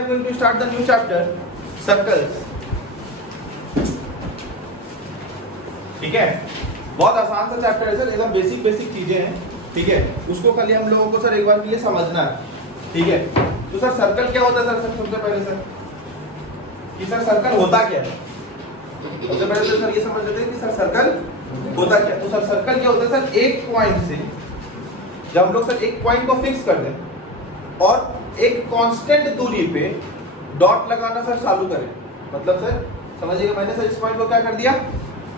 are going to start the new chapter, circles. ठीक है, बहुत आसान सा चैप्टर है सर, एकदम बेसिक चीजें हैं, ठीक है। उसको खाली हम लोगों को सर एक बार के लिए समझना है, ठीक है। तो सर सर्कल क्या होता है सर, सबसे पहले सर कि सर सर्कल होता क्या है। सबसे पहले तो सर ये समझ लेते हैं कि सर सर्कल होता क्या है। तो सर सर्कल क्या होता है सर, एक पॉइंट से जब हम लोग सर एक पॉइंट को फिक्स कर दें और एक कांस्टेंट दूरी पे डॉट लगाना सर चालू करें, मतलब सर समझिएगा, मैंने सर इस पॉइंट को क्या कर दिया,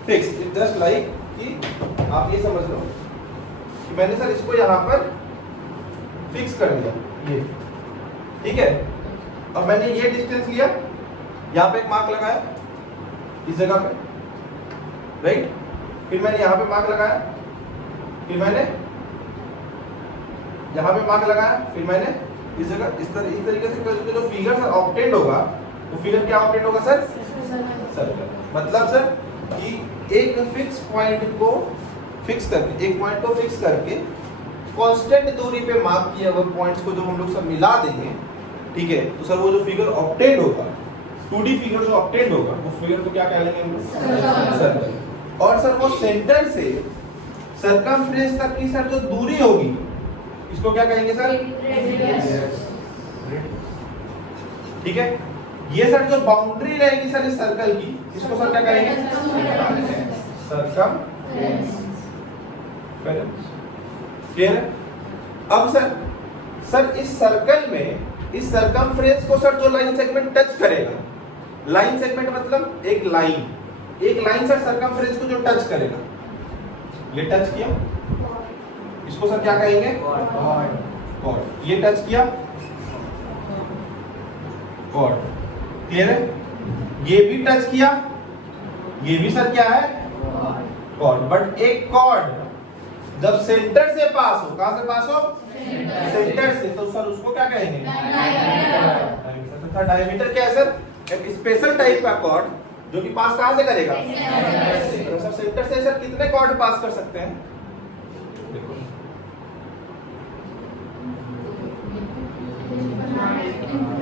फिक्स। इट जस्ट लाइक कि आप ये समझ लो कि मैंने सर इसको यहाँ पर फिक्स कर दिया, ये ठीक है। और मैंने ये डिस्टेंस लिया, यहाँ पे एक मार्क लगाया इस जगह पे, राइट। फिर मैंने यहाँ पे मार्क लगाया, फिर मैंने यहाँ पे मार्क लगाया, फिर मैंने इस जगह इस तरीके से जो फिगर सर ऑब्टेंड होगा, वो फिगर क्या ऑब्टेंड होगा सर, सर्कल। मतलब सर कि एक फिक्स पॉइंट को फिक्स करके, एक पॉइंट को फिक्स करके कांस्टेंट दूरी पे मार्क किए हुए पॉइंट्स को जो हम लोग सब मिला देंगे, ठीक है, तो सर वो जो फिगर ऑब्टेंड होगा, 2D फिगर जो ऑब्टेंड होगा, वो फिगर को क्या कह लेंगे हम लोग, सर्कल। और सर वो सेंटर से सर्कमफ्रेंस तक की सर जो दूरी होगी, इसको क्या कहेंगे सर, ठीक है। ये सर जो बाउंड्री रहेगी सर इस सर्कल की, इसको सर क्या कहेंगे, सर्कमफ्रेंस। क्लियर है। अब सर इस सर्कल में इस सर्कमफ्रेंस को सर जो लाइन सेगमेंट टच करेगा, लाइन सेगमेंट मतलब एक लाइन सर सर्कमफ्रेंस को जो टच करेगा, ये टच किया, इसको सर क्या कहेंगे, कॉर्ड। ये टच किया, कॉर्ड। क्लियर है। ये भी टच किया, ये भी सर क्या है, कॉर्ड। बट एक कॉर्ड जब सेंटर से पास हो, कहां से पास हो, सेंटर से, तो सर उसको क्या कहेंगे, डायमीटर। डायमीटर क्या है सर, एक स्पेशल टाइप का कॉर्ड जो कि पास कहां से करेगा, तो सर सेंटर से सर कितने कॉर्ड पास कर सकते हैं, देखो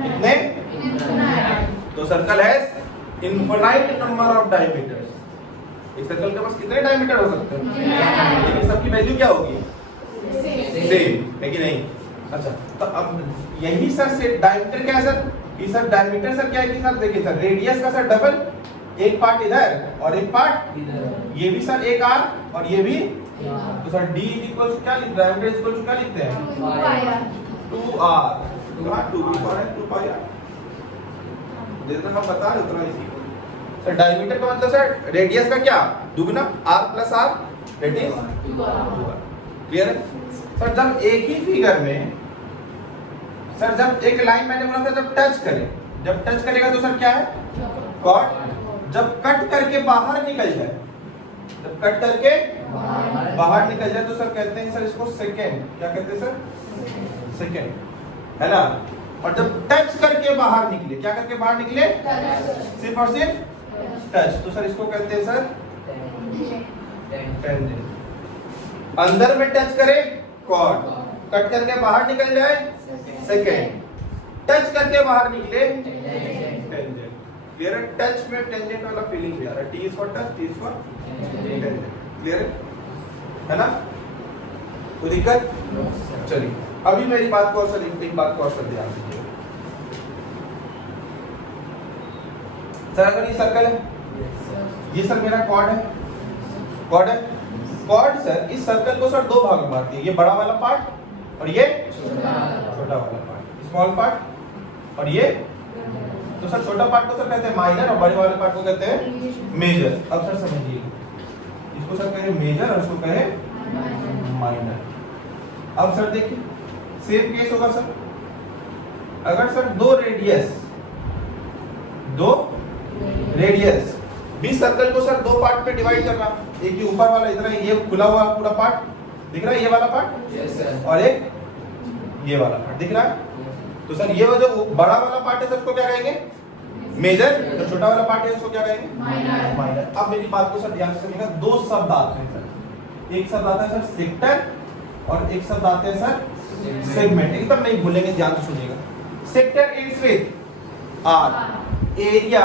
कितने, तो circle has infinite number of diameters. एक सर्कल के पास कितने डायमीटर हो सकते हैं, लेकिन सबकी वैल्यू क्या होगी, सेम है कि नहीं। अच्छा, तो अब यही सर से डायमीटर क्या है सर, कि सर डायमीटर सर क्या है कि सर देखिए सर रेडियस का सर डबल, एक पार्ट इधर और एक पार्ट इधर, ये भी सर एक आर और ये भी, तो सर d इक्वल क्या लिखते हैं, डायमीटर इक्वल टू क्या लिखते हैं, 2r। कहां 2 भी कौन है, 2 पाई r, जितना हम बता रहे उतना इसी सर। डायमीटर का मतलब सर रेडियस का क्या, दुगना, r plus r that is 2r। Clear है सर। जब एक ही फिगर में सर जब एक लाइन मैंने बोला था जब टच करे, जब टच करेगा तो सर क्या है, कॉर्ड। जब कट करके बाहर निकल जाए, जब कट करके बाहर निकल जाए तो सर कहते हैं सर इसको सेकेंड। क्या कहते हैं सर, सेकेंड, है ना। और जब टच करके बाहर निकले, क्या करके बाहर निकले, सिर्फ और सिर्फ टच, तो सर इसको कहते हैं सर टेंजेंट। अंदर में टच करे कॉर्ड, कट करके बाहर निकल जाए सेकेंड, टच करके बाहर निकले टेंजेंट। क्लियर है। टच में टेंजेंट वाला फीलिंग भी आ रहा है, T is for touch, T is for tangent. Clear है ना, कोई दिक्कत। चलिए अभी मेरी बात को और सर एक बात को और सर ध्यान दीजिए सर। अगर ये सर्कल है, ये सर मेरा कॉर्ड है, कॉर्ड है। कॉर्ड सर इस सर्कल को सर दो भाग में बांटती है, ये बड़ा वाला पार्ट और ये छोटा वाला पार्ट, स्मॉल पार्ट। और ये तो सर छोटा पार्ट को सर कहते हैं माइनर और बड़े वाले पार्ट को कहते हैं मेजर। अब सर समझिए, इसको सर कहे मेजर और इसको कहे माइनर। अब सर देखिए सेम केस होगा सर, अगर सर दो रेडियस बीच सर्कल को सर दो पार्ट पे डिवाइड करना, एक ही ऊपर वाला इतना ये खुला हुआ पूरा पार्ट दिख रहा है, ये वाला पार्ट, yes, और एक ये वाला पार्ट दिख रहा है। तो सर ये जो बड़ा वाला पार्ट है सर उसको क्या कहेंगे, मेजर। जो छोटा वाला पार्ट है उसको क्या कहेंगे, माइनर। अब मेरी बात को सर ध्यान से सुनिएगा, दो शब्द आते हैं सर, एक शब्द आता है सर सेक्टर और एक शब्द आते हैं सर सेगमेंट। एकदम नहीं भूलेंगे, ध्यान से सुनिएगा। Sector ends with R. Area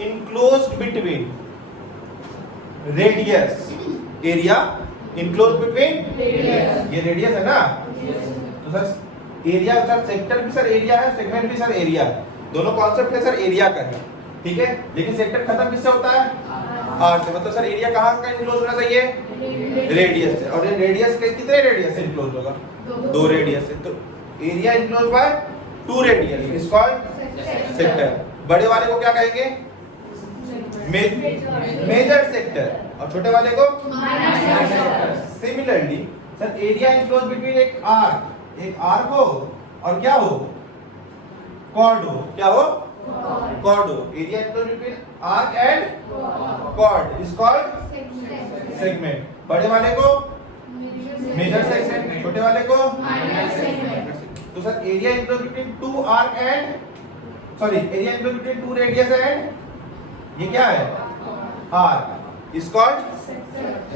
enclosed between radius, area enclosed between ये रेडियस है ना, तो सर एरिया सर सेक्टर भी सर एरिया है, सेगमेंट भी सर एरिया है, दोनों कॉन्सेप्ट है सर एरिया का है, ठीक है। लेकिन सेक्टर खत्म किससे होता है? आर से। मतलब सर एरिया कहाँ का इनक्लोज होना चाहिए? रेडियस से। और ये रेडियस के कितने रेडियस से इनक्लोज होगा? 2 रेडियस से। तो area enclose by 2 radius is called sector. बड़े वाले को क्या कहेंगे? Major sector. और छोटे वाले को minor sector. Similarly sir area enclose between एक आर को और क्या हो? कॉर्ड हो। क्या हो? कॉर्ड हो। Area enclose between arc and chord is called segment. बड़े वाले को मेजर सेगमेंट, छोटे वाले को माइनर सेगमेंट। तो sir area enclose between 2 arc and area enclose between 2 radius and ये क्या है? Arc is called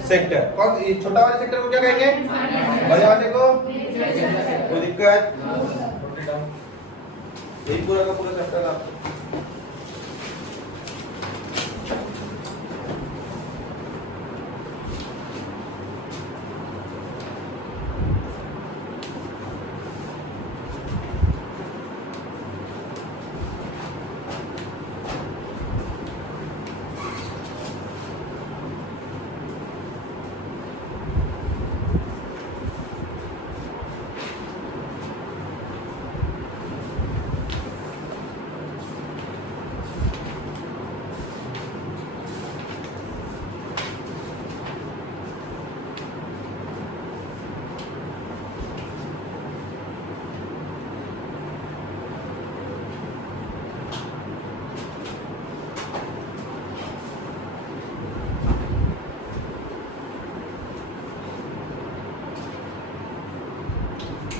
sector. कौन छोटा वाले सेक्टर को क्या कहेंगे? बड़े वाले को कोई दिक्कत? यही पूरा का पूरा चैप्टर आपको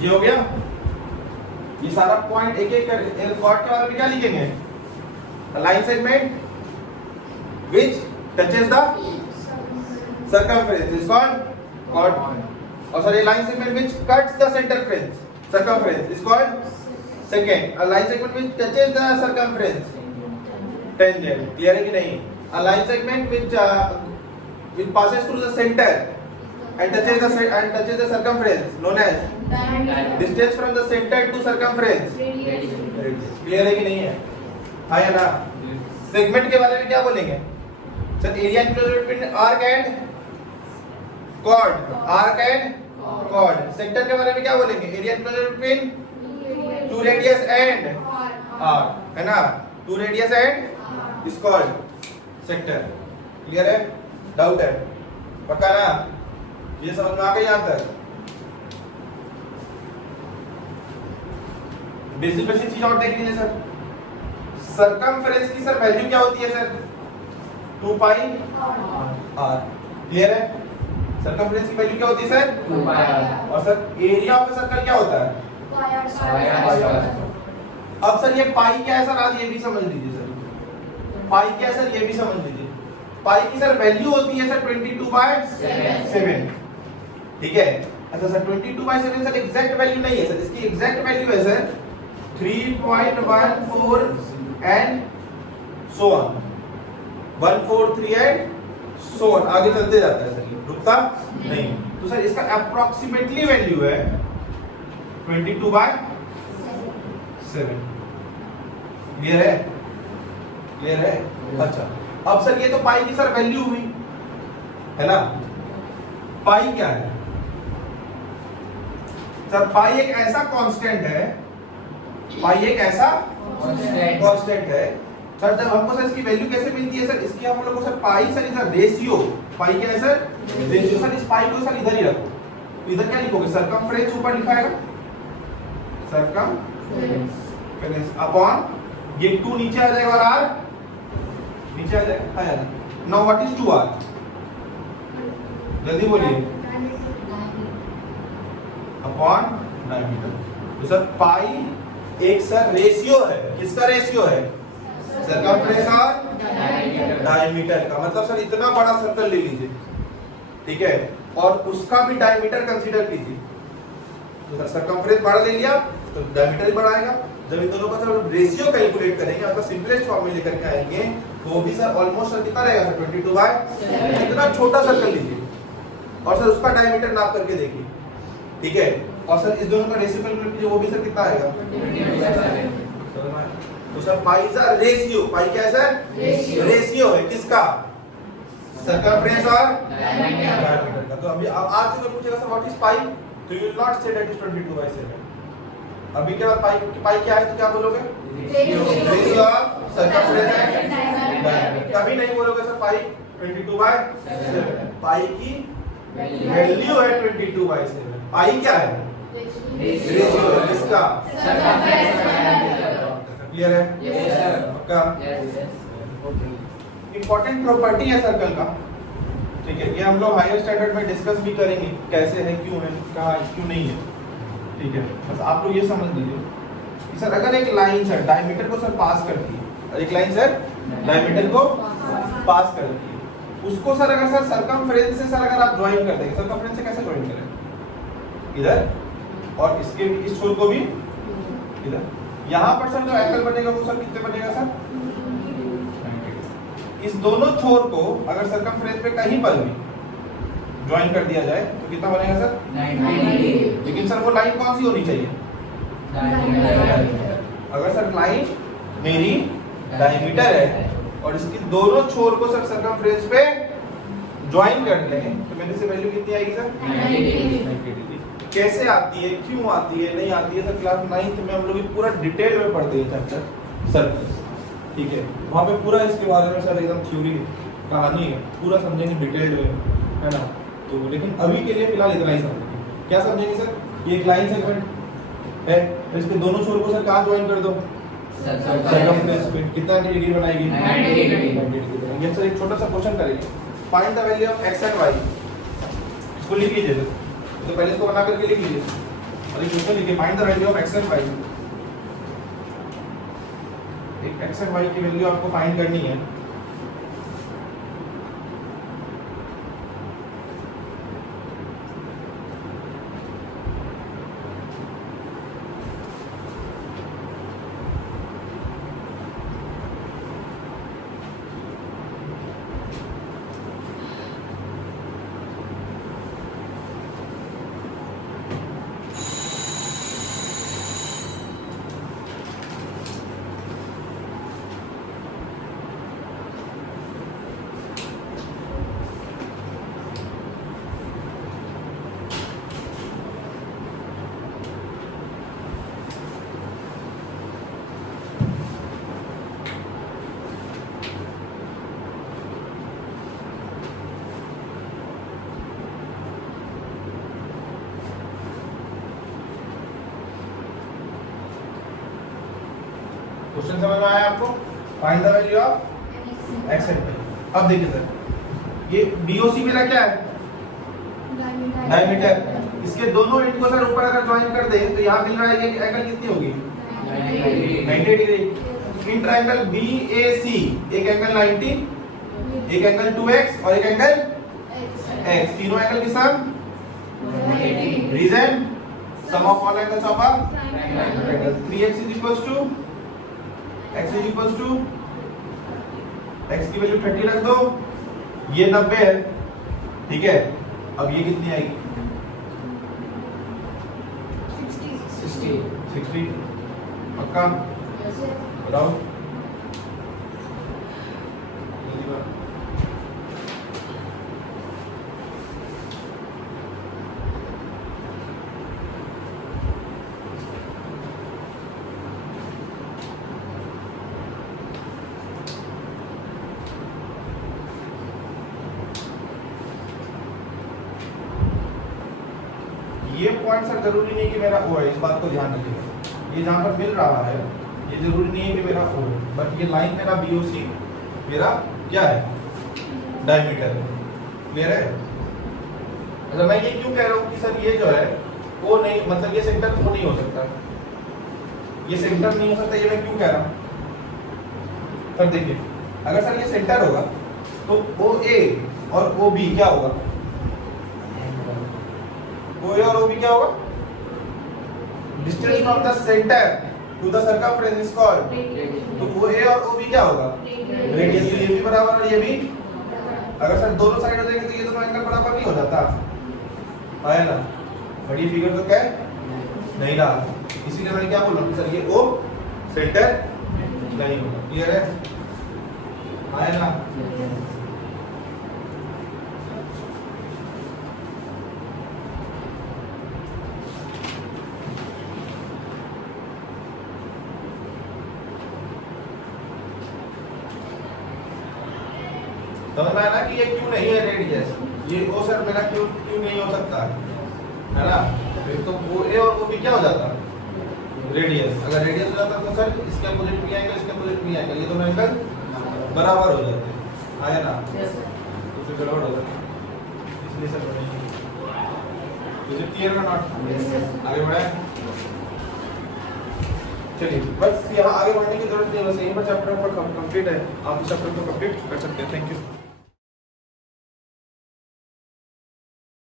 ये हो गया। ये सारा पॉइंट एक एक कर कॉर्ड के बारे में क्या लिखेंगे? Line segment which touches the circumference is called chord. और sorry line segment which cuts the circumference circumference is called second. A line segment which touches the circumference tangent. Clear है कि नहीं? A line segment which passes through the center and touches the circumference known as distance from the center to circumference radius। Clear है कि नहीं है? हाँ या ना? सेगमेंट के बारे में क्या बोलेंगे? Sir area enclosed between arc and chord, arc and chord. Sector के बारे में क्या बोलेंगे? Area enclosed between 2 radius and arc, है ना? 2 radius and is called sector. Clear है? डाउट है? पक्का ना? ये समझ में आ गई यहां तक? बेसिक चीज और देख लीजिए सर। सर्कमफेरेंस की सर वैल्यू क्या होती है सर? 2 pi R. क्लियर है? सर्कमफेरेंस की वैल्यू क्या होती है सर? 2 pi R. और sir area of the circle क्या होता है? पाई आर। अब सर ये पाई क्या है सर? आज ये भी समझ लीजिए सर। पाई क्या है सर? ये भी समझ लीजिए। पाई की सर वैल्यू होती है सर 22/7। ठीक है? अच्छा सर 22/7 सर एग्जैक्ट वैल्यू नहीं है सर। इसकी एग्जैक्ट वैल्यू है sir 3.14 and so on, 143 and so on, आगे चलते जाता है सर, ये रुकता नहीं। तो सर इसका अप्रोक्सीमेटली वैल्यू है 22/7। क्लियर है? क्लियर है? अच्छा अब सर ये तो पाई की सर वैल्यू हुई है ना? पाई क्या है सर? पाई एक ऐसा कांस्टेंट है, पाई एक ऐसा कांस्टेंट है सर। जब हमको सर इसकी वैल्यू कैसे मिलती है सर? इसकी हम लोग को sir pi sir is ratio. Pi क्या है सर? रेशियो। सर इस पाई को सर इधर ही रखो। इधर क्या लिखोगे? सर्कमफ्रेंस ऊपर लिखा है, सर्कमफ्रेंस अपॉन ये 2 नीचे आ जाएगा और आर नीचे आ जाएगा, है ना? Now what is 2r? जल्दी बोलिए। Upon diameter. तो सर पाई एक सर रेशियो है। किसका रेशियो है? सर्कमफ्रेंस और डायमीटर का। मतलब सर इतना बड़ा सर्कल ले लीजिए, ठीक है, और उसका भी डायमीटर कंसीडर कीजिए। तो सर सर्कमफ्रेंस बड़ा ले लिया तो डायमीटर ही बड़ा आएगा। जब इन दोनों का सर रेशियो कैलकुलेट करेंगे मतलब सिंपलेस्ट फॉर्म में लेकर के आएंगे तो वो भी सर ऑलमोस्ट सर कितना रहेगा सर 22/7। इतना छोटा सर्कल लीजिए और सर उसका डायमीटर नाप करके देखिए, ठीक है, और सर इस दोनों का रेशियो कैलकुलेट कीजिए, वो भी सर कितना आएगा 22/7। तो sir pi is a ratio, pi क्या है सर रेशियो है किसका सर्कमफ्रेंस और डायमीटर का। तो अभी अब आज अगर पूछेगा सर व्हाट इज पाई तो you will not say that is 22/7। अभी के बाद पाई क्या है तो क्या बोलोगे ratio of circumference and diameter. कभी नहीं बोलोगे सर पाई 22/7। पाई की वैल्यू है 22/7। पाई क्या है रेशियो है किसका क्लियर है पक्का। इंपॉर्टेंट प्रॉपर्टी है सर्कल का, ठीक है, ये हम लोग हायर स्टैंडर्ड में डिस्कस भी करेंगे कैसे है क्यों है कहाँ क्यों नहीं है, ठीक है। बस आप लोग ये समझ लीजिए कि सर अगर एक लाइन सर डायमीटर को सर पास करती है और एक लाइन सर डायमीटर को पास करती है उसको सर अगर सर सर्कमफ्रेंस से सर अगर आप ज्वाइन कर देंगे, सर्कमफ्रेंस से कैसे ज्वाइन करें इधर और इसके इस छोर को भी इधर, यहाँ पर सर जो एंगल बनेगा वो सर कितने बनेगा सर इस दोनों छोर को अगर सर्कमफ्रेंस पे कहीं पर भी ज्वाइन कर दिया जाए तो कितना बनेगा सर 90। लेकिन सर वो लाइन कौन सी होनी चाहिए अगर सर लाइन मेरी डायमीटर है और इसकी दोनों छोर को सर सर्कमफ्रेंस पे ज्वाइन कर लें तो मेरे से वैल्यू कितनी आएगी सर 90 डिग्री। कैसे आती है क्यों आती है नहीं आती है सर क्लास 9th में हम लोग पूरा डिटेल में पढ़ते हैं चैप्टर सर्कल्स, ठीक है, वहाँ पे पूरा इसके बारे में सर एकदम थ्योरी कहानी है पूरा समझेंगे डिटेल्ड में, है ना। तो लेकिन अभी के लिए फिलहाल इतना ही समझेंगे। क्या समझेंगे सर ये एक लाइन सेगमेंट है तो इसके दोनों छोर को सर कहाँ ज्वाइन कर दो सर्कमफ्रेंस पे, कितना डिग्री बनाएगी 90 डिग्री। ये सर एक छोटा सा क्वेश्चन करेंगे find the value of x and y, इसको लिख लीजिए तो पहले इसको बना करके लिख लीजिए और एक क्वेश्चन लिखिए find the value of x and y। एक x एंड y की वैल्यू आपको फाइंड करनी है। क्वेश्चन समझ में आया आपको find the value of x and y। अब देखिए सर ये BOC मेरा क्या है डायमीटर, इसके दोनों एंड को सर ऊपर अगर ज्वाइन कर दे तो यहाँ मिल रहा है ये एंगल कितनी होगी 90 डिग्री। इन ट्रायंगल BAC एक एंगल 90, एक एंगल 2x और एक एंगल x, तीनों एंगल की sum reason sum of all angles of a triangle 3x is equals to x is equals to x की वैल्यू 30 रख दो, ये 90 है, ठीक है। अब ये कितनी आएगी 60 पक्का बताओ। ये पॉइंट सर जरूरी नहीं कि मेरा O है, इस बात को ध्यान रखिएगा। ये जहाँ पर मिल रहा है ये जरूरी नहीं है कि मेरा O है, बट ये लाइन मेरा BOC मेरा क्या है डायमीटर है, क्लियर है। अच्छा मैं ये क्यों कह रहा हूँ कि सर ये जो है O नहीं, मतलब ये सेंटर O नहीं हो सकता, ये सेंटर नहीं हो सकता, ये मैं क्यों कह रहा हूँ सर देखिए अगर सर ये सेंटर होगा तो OA और OB क्या होगा OA और OB क्या होगा distance from the centre to the circumference is called, तो OA और OB क्या होगा? रेडियस। ये भी बराबर और ये भी, अगर सर दोनों साइड हो जाएंगे तो ये दोनों एंगल बराबर नहीं हो जाता, है ना? बड़ी फिगर तो क्या है? नहीं रहा, इसीलिए मैं क्या बोल रहा हूँ सर ये O सेंटर नहीं होगा। क्लियर है? है ना? समझ में आया ना कि ये क्यों नहीं है रेडियस, ये O सर मेरा क्यों नहीं हो सकता, है ना? फिर तो OA और OB क्या हो जाता? रेडियस। अगर रेडियस हो जाता तो सर इसके अपोजिट भी आएगा, इसके अपोजिट भी आएगा, ये दोनों एंगल बराबर हो जाते हैं, है ना? तो फिर गड़बड़ हो जाता है, इसलिए सर इज इट क्लियर और नॉट? आगे बढ़े, चलिए बस यहाँ आगे बढ़ने की जरूरत नहीं है, बस यहीं पर चैप्टर पर कंप्लीट है, आप इस चैप्टर को कंप्लीट कर सकते हैं। Thank you.